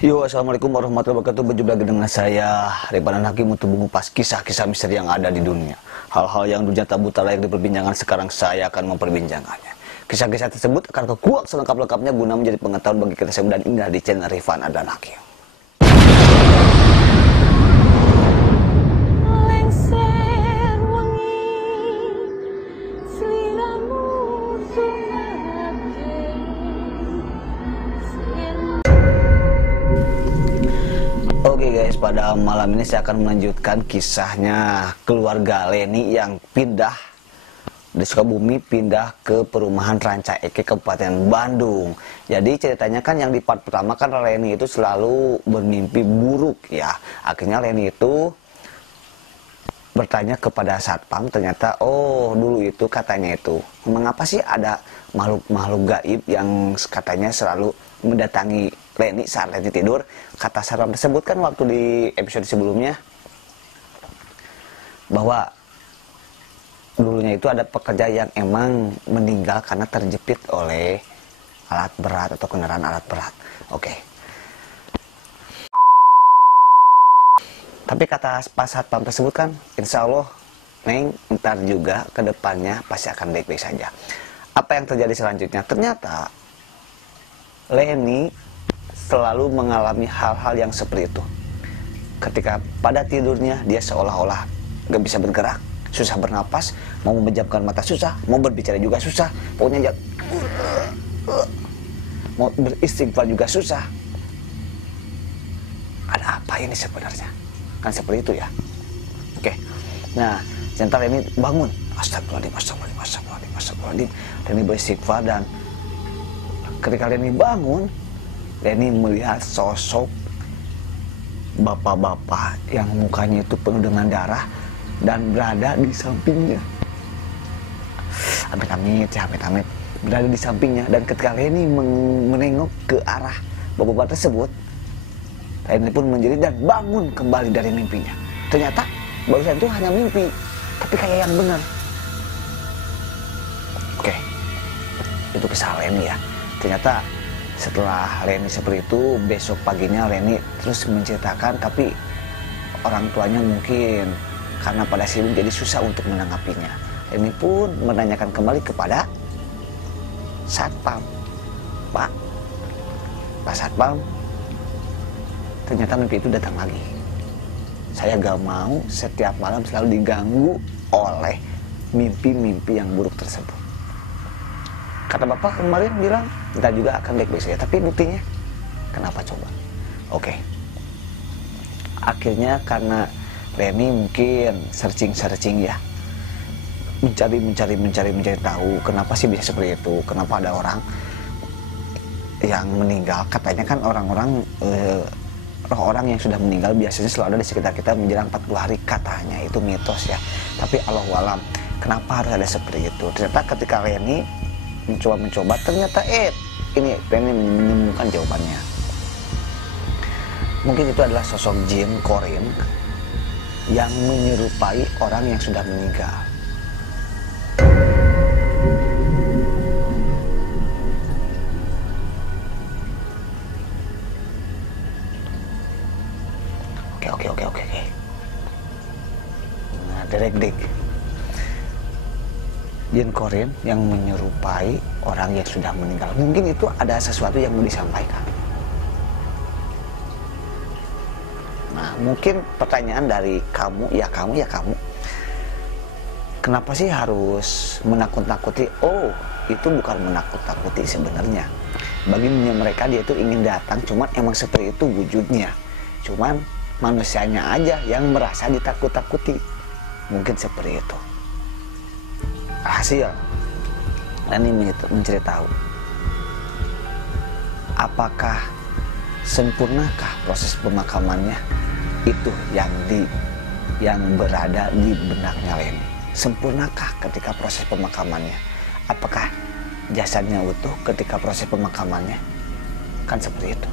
Yo, assalamualaikum warahmatullahi wabarakatuh. Berjumpa lagi dengan saya Rebanan Hakim untuk mengupas kisah-kisah misteri yang ada di dunia. Hal-hal yang dulunya tabu tak layak diperbincangkan, sekarang saya akan memperbincangkannya. Kisah-kisah tersebut akan kekuak selengkap-lengkapnya guna menjadi pengetahuan bagi kita semua, dan indah di channel Rifan Adlan Hakim. Oke guys, pada malam ini saya akan melanjutkan kisahnya keluarga Leni yang pindah dari Sukabumi, pindah ke perumahan Ranca Ekek, Kabupaten Bandung. Jadi ceritanya kan yang di part pertama kan Leni itu selalu bermimpi buruk ya. Akhirnya Leni itu bertanya kepada satpam, ternyata oh dulu itu katanya itu mengapa sih ada makhluk-makhluk gaib yang katanya selalu mendatangi Leni saat Leni tidur. Kata satpam tersebut kan waktu di episode sebelumnya bahwa dulunya itu ada pekerja yang emang meninggal karena terjepit oleh alat berat atau kendaraan alat berat. Oke. Tapi kata pas satpam tersebut kan, insya Allah Neng ntar juga ke depannya pasti akan baik-baik saja. Apa yang terjadi selanjutnya? Ternyata Leni selalu mengalami hal-hal yang seperti itu. Ketika pada tidurnya dia seolah-olah gak bisa bergerak, susah bernapas, mau memejamkan mata susah, mau berbicara juga susah, pokoknya mau beristighfar juga susah. Ada apa ini sebenarnya? Kan seperti itu ya. Oke. Nah, sebentar Leni bangun. Astagfirullahaladzim, astagfirullahaladzim, astagfirullahaladzim, astagfirullahaladzim. Leni beristighfar, dan ketika Leni bangun, Leni melihat sosok bapak-bapak yang mukanya itu penuh dengan darah dan berada di sampingnya. Amit-amit ya, amit-amit. Berada di sampingnya, dan ketika Leni menengok ke arah bapak-bapak tersebut, Leni pun menjerit dan bangun kembali dari mimpinya. Ternyata barusan itu hanya mimpi, tapi kayak yang benar. Oke, itu kisah Leni ya. Ternyata setelah Leni seperti itu, besok paginya Leni terus menceritakan, tapi orang tuanya mungkin karena pada sibuk jadi susah untuk menanggapinya. Leni pun menanyakan kembali kepada satpam, Pak Satpam, ternyata mimpi itu datang lagi. Saya gak mau setiap malam selalu diganggu oleh mimpi-mimpi yang buruk tersebut. Kata bapak kemarin bilang kita juga akan baik-baik saja, tapi buktinya kenapa coba? Oke. Akhirnya karena Leni mungkin searching ya, mencari tahu kenapa sih bisa seperti itu, kenapa ada orang yang meninggal. Katanya kan orang-orang roh orang yang sudah meninggal biasanya selalu ada di sekitar kita menjelang 40 hari, katanya itu mitos ya. Tapi Allahualam, kenapa harus ada seperti itu? Ternyata ketika Leni mencoba, ternyata ini Leni menemukan jawabannya. Mungkin itu adalah sosok jin korin yang menyerupai orang yang sudah meninggal. Oke. Nah, derek. Jin korin yang menyerupai orang yang sudah meninggal. Mungkin itu ada sesuatu yang mau disampaikan. Nah, mungkin pertanyaan dari kamu. Kenapa sih harus menakut-nakuti? Oh, itu bukan menakut-nakuti sebenarnya. Bagi mereka dia itu ingin datang, cuman emang seperti itu wujudnya. Cuman manusianya aja yang merasa ditakut-takuti. Mungkin seperti itu. Hasil Leni mencari tahu, apakah sempurnakah proses pemakamannya? Itu yang berada di benaknya Leni. Sempurnakah ketika proses pemakamannya? Apakah jasadnya utuh ketika proses pemakamannya? Kan seperti itu.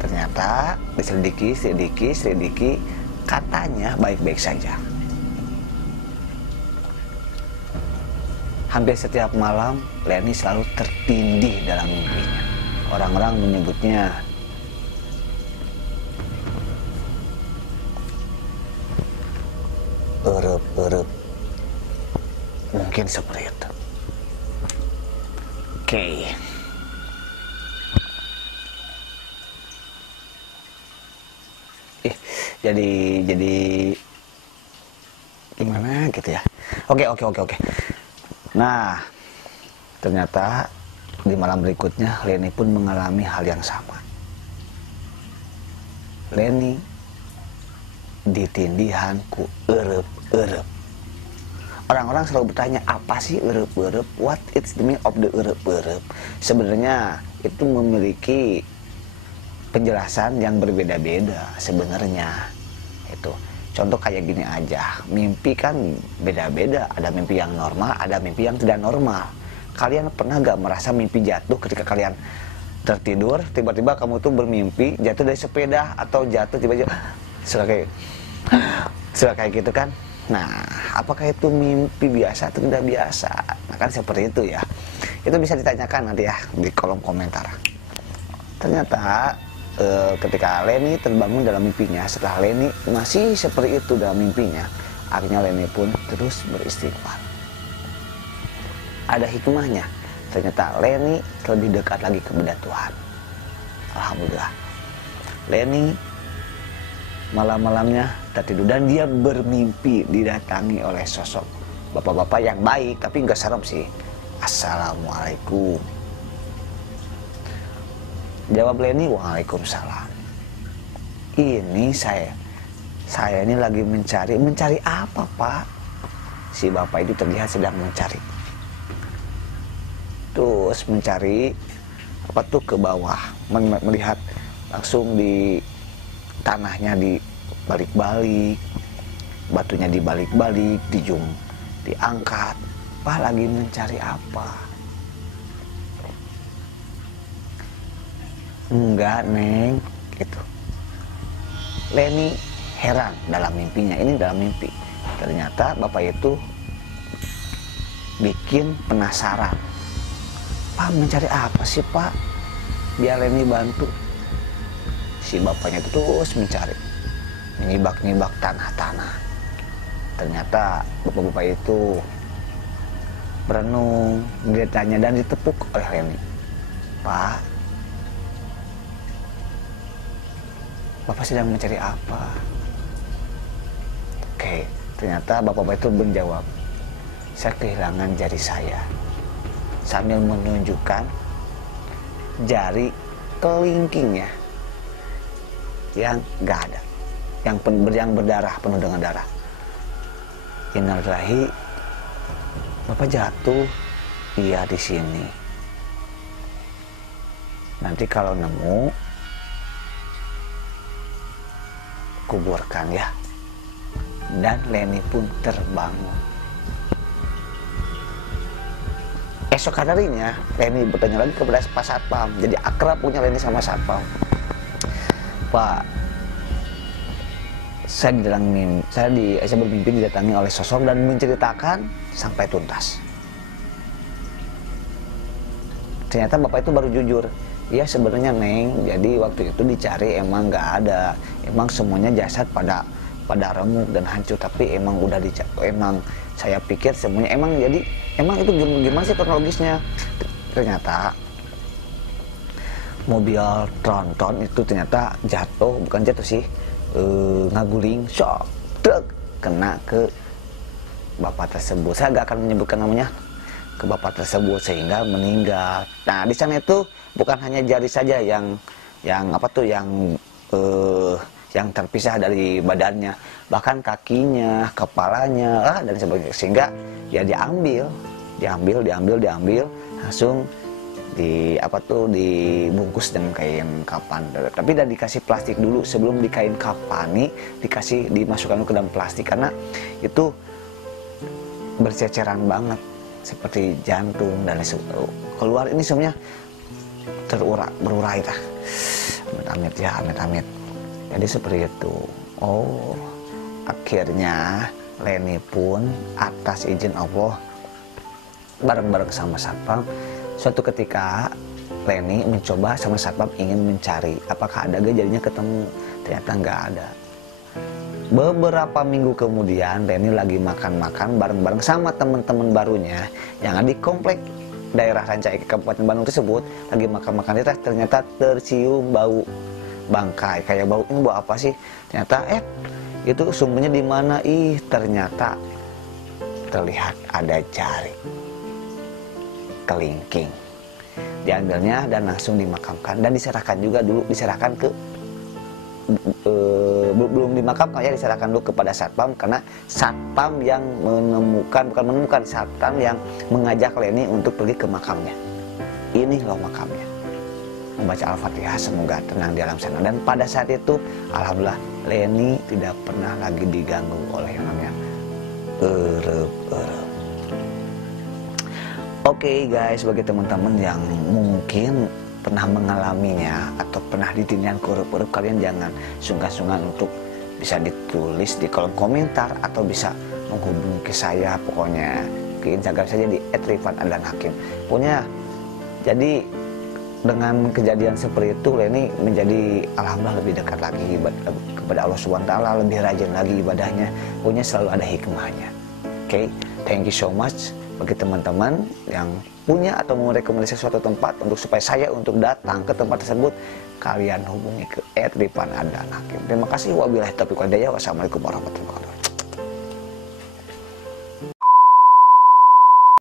Ternyata diselidiki, katanya baik-baik saja. Hampir setiap malam Leni selalu tertindih dalam mimpinya. Orang-orang menyebutnya Eueup. Mungkin seperti itu. Oke. Jadi gimana gitu ya. Oke. Nah, ternyata di malam berikutnya Leni pun mengalami hal yang sama. Leni ditindihan ku eueup. Orang-orang selalu bertanya, apa sih eueup? What is the meaning of the eueup? Sebenarnya itu memiliki penjelasan yang berbeda-beda sebenarnya. Itu contoh kayak gini aja, mimpi kan beda-beda, ada mimpi yang normal, ada mimpi yang tidak normal. Kalian pernah gak merasa mimpi jatuh ketika kalian tertidur, tiba-tiba kamu tuh bermimpi jatuh dari sepeda atau jatuh tiba-tiba suka kayak gitu kan? Nah, apakah itu mimpi biasa atau tidak biasa? Nah, kan seperti itu ya. Itu bisa ditanyakan nanti ya di kolom komentar. Ternyata ketika Leni terbangun dalam mimpinya, setelah Leni masih seperti itu dalam mimpinya, akhirnya Leni pun terus beristighfar. Ada hikmahnya. Ternyata Leni lebih dekat lagi kepada Tuhan. Alhamdulillah. Leni malam-malamnya tertidur dan dia bermimpi didatangi oleh sosok bapak-bapak yang baik, tapi enggak serem sih. Assalamualaikum. Jawab Leni, waalaikumsalam. Ini saya ini lagi mencari apa, Pak? Si bapak itu terlihat sedang mencari. Terus mencari apa tuh ke bawah, melihat langsung di tanahnya dibalik-balik, batunya dibalik-balik, diangkat. Pak lagi mencari apa? Enggak, Neng, gitu. Leni heran dalam mimpinya, ini dalam mimpi. Ternyata bapak itu bikin penasaran. Pak mencari apa sih, Pak? Biar Leni bantu. Si bapaknya itu terus mencari, menyibak-nyibak tanah-tanah. Ternyata bapak-bapak itu berenung, ditanya dan ditepuk oleh Leni. Pak, Bapak sedang mencari apa? Oke, ternyata bapak-bapak itu menjawab, saya kehilangan jari saya. Sambil menunjukkan jari kelingkingnya yang gak ada, yang berdarah, penuh dengan darah. Innalillahi, Bapak jatuh. Iya, di sini. Nanti kalau nemu, kuburkan ya. Dan Leni pun terbangun. Esok harinya Leni bertanya lagi kepada Pak Satpam. Jadi akrab punya Leni sama Satpam. Pak, saya bermimpi didatangi oleh sosok dan menceritakan sampai tuntas. Ternyata bapak itu baru jujur. Iya sebenarnya Neng, jadi waktu itu dicari emang nggak ada, emang semuanya jasad pada remuk dan hancur, tapi emang udah emang saya pikir semuanya emang itu gimana sih kronologisnya. Ternyata mobil tronton itu ternyata jatuh, bukan jatuh sih, ngaguling, shock, truk, kena ke bapak tersebut. Saya gak akan menyebutkan namanya, ke bapak tersebut sehingga meninggal. Nah di sana itu bukan hanya jari saja yang terpisah dari badannya, bahkan kakinya, kepalanya, dan sebagainya, sehingga ya diambil langsung dibungkus dengan kain kapan. Tapi udah dikasih plastik dulu sebelum di kain kapani, dimasukkan ke dalam plastik karena itu berceceran banget seperti jantung dan keluar ini semuanya berurai lah. Amit-amit ya, amit-amit. Jadi seperti itu. Oh, akhirnya Leni pun atas izin Allah bareng-bareng sama Satpam, suatu ketika Leni mencoba sama Satpam ingin mencari apakah ada gak, jadinya ketemu. Ternyata nggak ada. Beberapa minggu kemudian Reni lagi makan-makan bareng-bareng sama teman-teman barunya yang ada di komplek daerah Ranca Ekek Kabupaten Bandung tersebut. Lagi makan-makan ternyata tercium bau bangkai. Kayak bau, ini bau apa sih? Ternyata itu sumbernya di mana? Ternyata terlihat ada jari kelingking. Diambilnya dan langsung dimakamkan dan diserahkan juga dulu, diserahkan ke belum dimakamkan ya, diserahkan dulu kepada satpam, karena satpam yang bukan menemukan, satpam yang mengajak Leni untuk pergi ke makamnya. Ini loh makamnya. Membaca Al-Fatihah, semoga tenang di alam sana. Dan pada saat itu alhamdulillah Leni tidak pernah lagi diganggu oleh yang namanya erep-erep. Oke guys, bagi teman-teman yang mungkin pernah mengalaminya atau pernah ditindihan kurup-kurup, kalian jangan sungkan-sungkan untuk bisa ditulis di kolom komentar atau bisa menghubungi ke saya, pokoknya ke Instagram saja di @rifanadlanhakim. Pokoknya jadi dengan kejadian seperti itu Leni menjadi alhamdulillah lebih dekat lagi kepada Allah Subhanahu wa taala, lebih rajin lagi ibadahnya. Pokoknya selalu ada hikmahnya. Oke, thank you so much. Bagi teman-teman yang punya atau mau rekomendasi suatu tempat untuk supaya saya untuk datang ke tempat tersebut, kalian hubungi ke @rifanadlanhakim. Terima kasih. Wabillahi taufiq wal hidayah. Wassalamualaikum warahmatullahi wabarakatuh.